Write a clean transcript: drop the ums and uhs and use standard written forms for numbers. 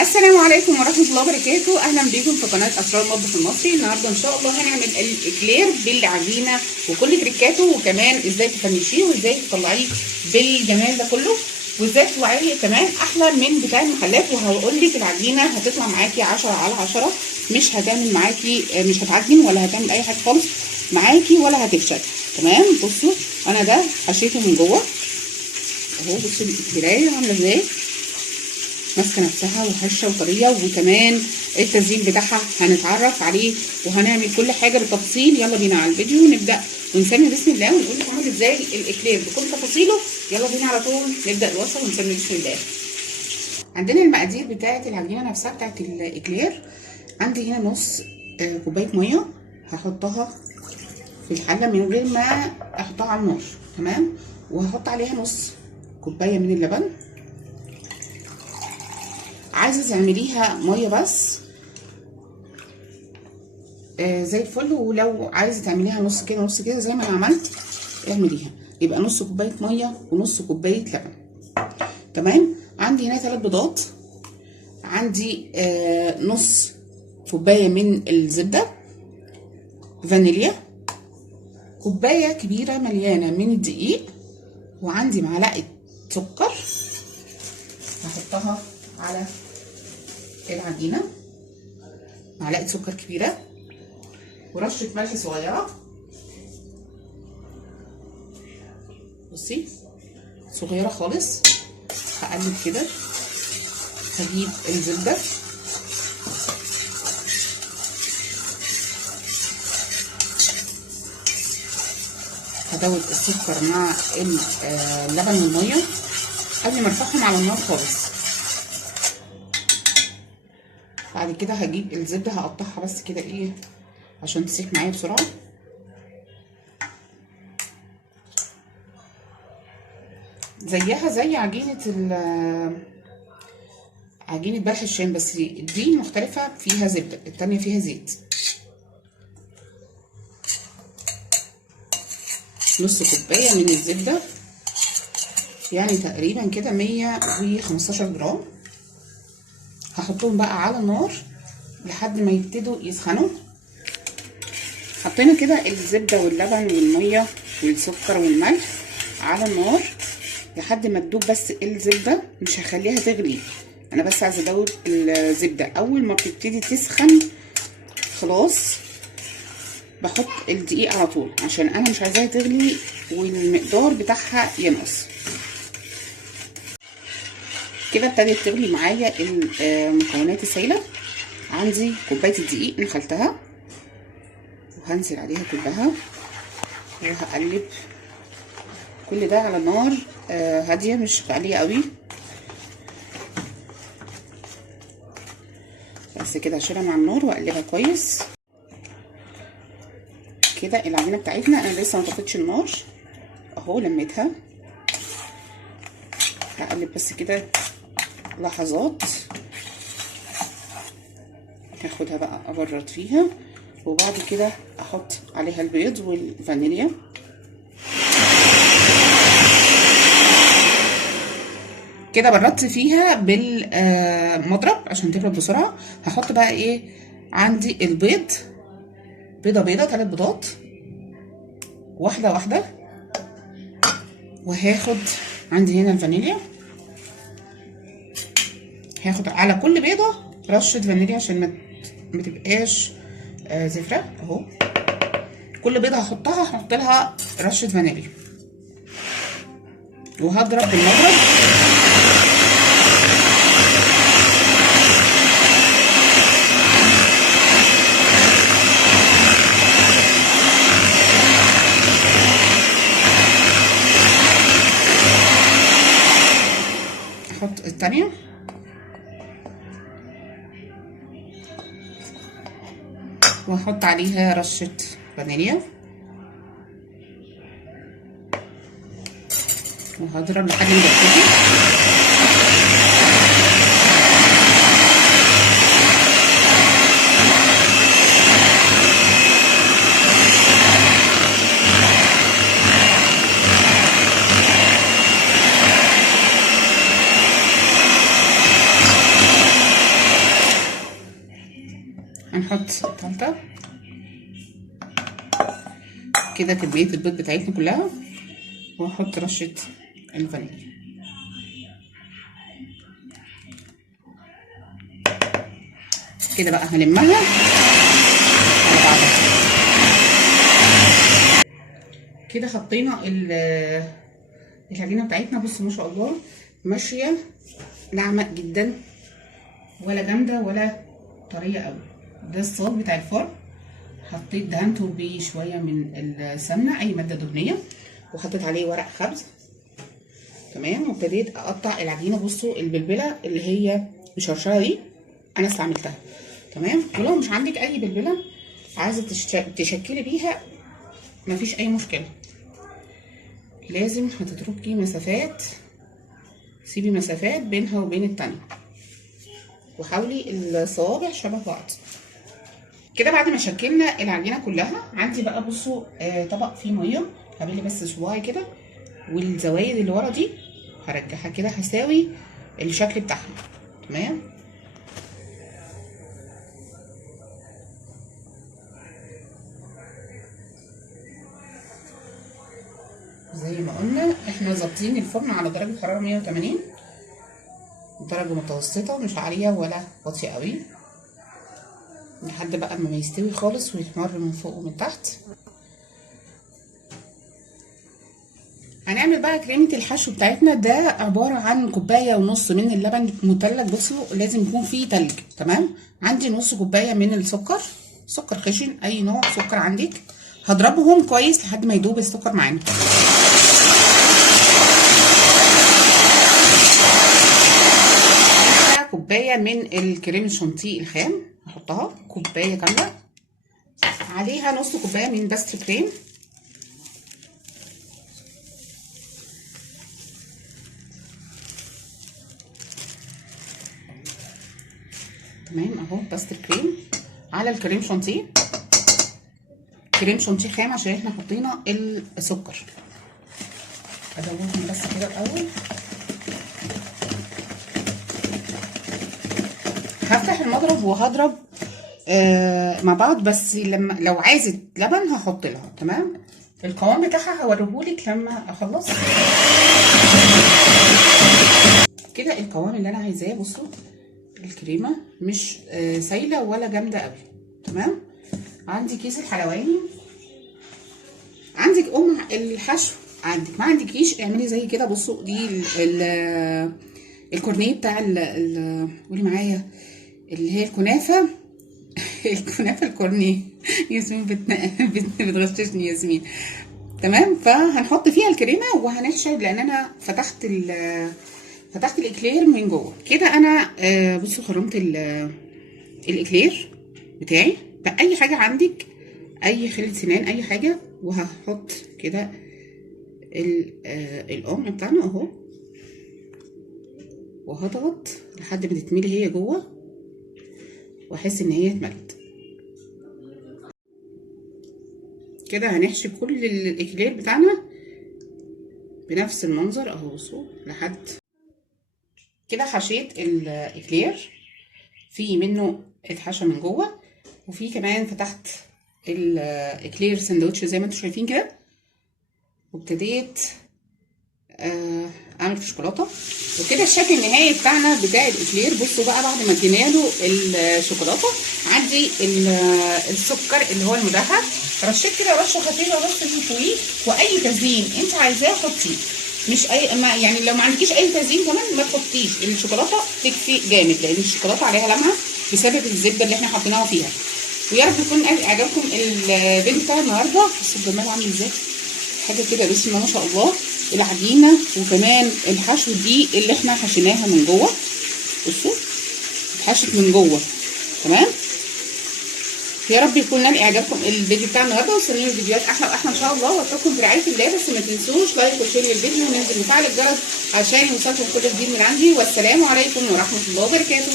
السلام عليكم ورحمة الله وبركاته. أهلا بيكم في قناة أسرار المطبخ المصري. النهاردة إن شاء الله هنعمل الإكلير بالعجينة وكل تريكاته، وكمان إزاي تفنشيه وإزاي تطلعيه بالجمال ده كله، وإزاي تطلعيه كمان أحلى من بتاع المحلات. وهقول لك العجينة هتطلع معاكي 10/10، مش هتعمل معاكي، مش هتعجن ولا هتعمل أي حاجة خالص معاكي ولا هتفشل. تمام. بصوا أنا ده حشيته من جوه أهو. بصوا الإكليراية عاملة إزاي، ماسكه نفسها وهشه وطريه، وكمان التزيين بتاعها هنتعرف عليه وهنعمل كل حاجه بالتفصيل. يلا بينا على الفيديو ونبدا ونسمي بسم الله ونقول لكم عامل ازاي الاكلير بكل تفاصيله. يلا بينا على طول نبدا الوصفه ونسمي بسم الله. عندنا المقادير بتاعه العجينه نفسها بتاعه الاكلير. عندي هنا نص كوبايه ميه هحطها في الحله من غير ما احطها على النار. تمام. وهحط عليها نص كوبايه من اللبن. عايزه تعمليها ميه بس زي الفل، ولو عايزه تعمليها نص كده نص كده زي ما انا عملت اعمليها. يبقى نص كوبايه ميه ونص كوبايه لبن. تمام. عندي هنا 3 بيضات، عندي نص كوبايه من الزبده، فانيليا، كوبايه كبيره مليانه من الدقيق، وعندي معلقه سكر هحطها على العجينه، معلقه سكر كبيره، ورشه ملح صغيره. بصي صغيره خالص. هقلب كده، هجيب الزبده هدوب السكر مع اللبن والميه قبل ما ارفعهم على النار خالص. بعد كده هجيب الزبده هقطعها بس كده ايه عشان تسيح معايا بسرعه. زيها زي عجينه بلح الشام، بس دي مختلفه فيها زبده، التانيه فيها زيت. نص كوبايه من الزبده يعني تقريبا كده 115 جرام. هحطهم بقى على النار لحد ما يبتدوا يسخنوا. حطينا كده الزبده واللبن والميه والسكر والملح على النار لحد ما تدوب بس الزبده، مش هخليها تغلي، انا بس عايزه ادوب الزبده. اول ما بتبتدي تسخن خلاص بحط الدقيق على طول عشان انا مش عايزاها تغلي والمقدار بتاعها ينقص. كده ابتدت تغلي معايا المكونات السائله. عندي كوبايه الدقيق نخلتها وهنزل عليها كلها وهقلب كل ده على نار هاديه مش عاليه قوي. بس كده هشيلها مع النار واقلبها كويس. كده العجينه بتاعتنا انا لسه ما طفيتش النار اهو، لميتها. هقلب بس كده لحظات، هاخدها بقى ابرد فيها، وبعد كده احط عليها البيض والفانيليا. كده بردت فيها بالمضرب عشان تبرد بسرعه. هحط بقى ايه، عندي البيض، بيضه 3 بيضات، واحده واحده. وهاخد عندي هنا الفانيليا، هاخد على كل بيضه رشه فانيليا عشان ما تبقاش زفره اهو. كل بيضه هحط لها رشه فانيليا، وهضرب بالمضرب. احط التانية واحط عليها رشة فانيليا وهضرب لحد ما تبتدي. هنحط التالتة كده كمية البيض بتاعتنا كلها، وهحط رشة الفانيليا كده بقى. هلمها على بعضها كده. حطينا العجينة بتاعتنا. بصوا ما شاء الله ماشية ناعمة جدا، ولا جامدة ولا طرية قوي. ده الصاج بتاع الفرن. حطيت دهنته بشوية من السمنة، اي مادة دهنية، وحطيت عليه ورق خبز. تمام. وابتديت اقطع العجينة. بصوا البلبلة اللي هي مشرشرة دي انا استعملتها. تمام. ولو مش عندك اي بلبلة عايزة تشكلي بيها مفيش اي مشكلة. لازم هتتركي مسافات، سيبي مسافات بينها وبين التانية، وحاولي الصوابع شبه بعض كده. بعد ما شكلنا العجينه كلها عندي بقى بصوا طبق فيه ميه. هعمل بس صباعي كده، والزوايد اللي ورا دي هرجعها كده، هساوي الشكل بتاعها. تمام. زي ما قلنا احنا ظابطين الفرن على درجه حراره 180، درجه متوسطه مش عاليه ولا واطيه قوي، لحد بقى ما يستوي خالص ويحمر من فوق ومن تحت. هنعمل بقى كريمه الحشو بتاعتنا. ده عباره عن كوبايه ونص من اللبن متلج. بصوا لازم يكون فيه تلج. تمام. عندي نص كوبايه من السكر، سكر خشن اي نوع سكر عندك. هضربهم كويس لحد ما يدوب السكر معانا. كوبايه من الكريم الشانتيه الخام، هحطها كوبايه كامله. عليها نص كوبايه من باستري كريم. تمام اهو باستري كريم على الكريم شانتيه. كريم شانتيه خام عشان احنا حطينا السكر. ادوبهم بس كده الاول. هفتح المضرب وهضرب مع بعض، بس لو عايزه لبن هحط لها. تمام. القوام بتاعها هوريهولك لما اخلص. كده القوام اللي انا عايزاه. بصوا الكريمه مش سايله ولا جامده قوي. تمام. عندي كيس الحلواني، عندك الحشو عندك، ما عندكيش اعملي زي كده. بصوا دي الكورنيه بتاع قولي معايا اللي هي الكنافه. الكنافه الكورنيه. ياسمين بتغششني ياسمين. تمام. فهنحط فيها الكريمه وهنحشي، لان انا فتحت الاكلير من جوه كده. انا بصوا خرمت الاكلير بتاعي باي حاجه عندك، اي خلة سنان اي حاجه. وهحط كده القمع بتاعنا اهو، وهضغط لحد ما تتملي هي جوه، واحس ان هي اتملت كده. هنحشي كل الاكلير بتاعنا بنفس المنظر اهو. بصوا لحد كده حشيت الاكلير، في منه اتحشى من جوه، وفي كمان فتحت الاكلير سندوتش زي ما انتم شايفين كده. وابتديت اعمل في شوكولاته. وكده الشكل النهائي بتاعنا بتاع الاكلير. بصوا بقى بعد ما ادينا له الشوكولاته، عندي السكر اللي هو المدهب، رشيت كده رشه خفيفه بس من فوقيه. واي تزيين انت عايزاه حطيه، مش اي يعني لو ما عندكيش اي تزيين كمان ما تحطيش. الشوكولاته تكفي جامد، لان الشوكولاته عليها لمعه بسبب الزبده اللي احنا حطيناها فيها. ويا رب يكون اعجبكم الفيديو بتاع النهارده. بصوا الجمال عامل ازاي، حاجه كده بسم الله ما شاء الله. العجينه وكمان الحشو دي اللي احنا حشيناها من جوه. بصوا اتحشت من جوه. تمام. يا رب يكون نال اعجابكم الفيديو بتاع النهارده، وصلنا الفيديوهات احلى واحلى ان شاء الله. واترككم في رعايه الله. بس ما تنسوش لايك وشير للفيديو، وننزل وفعل الجرس عشان يوصلكم كل جديد من عندي. والسلام عليكم ورحمه الله وبركاته.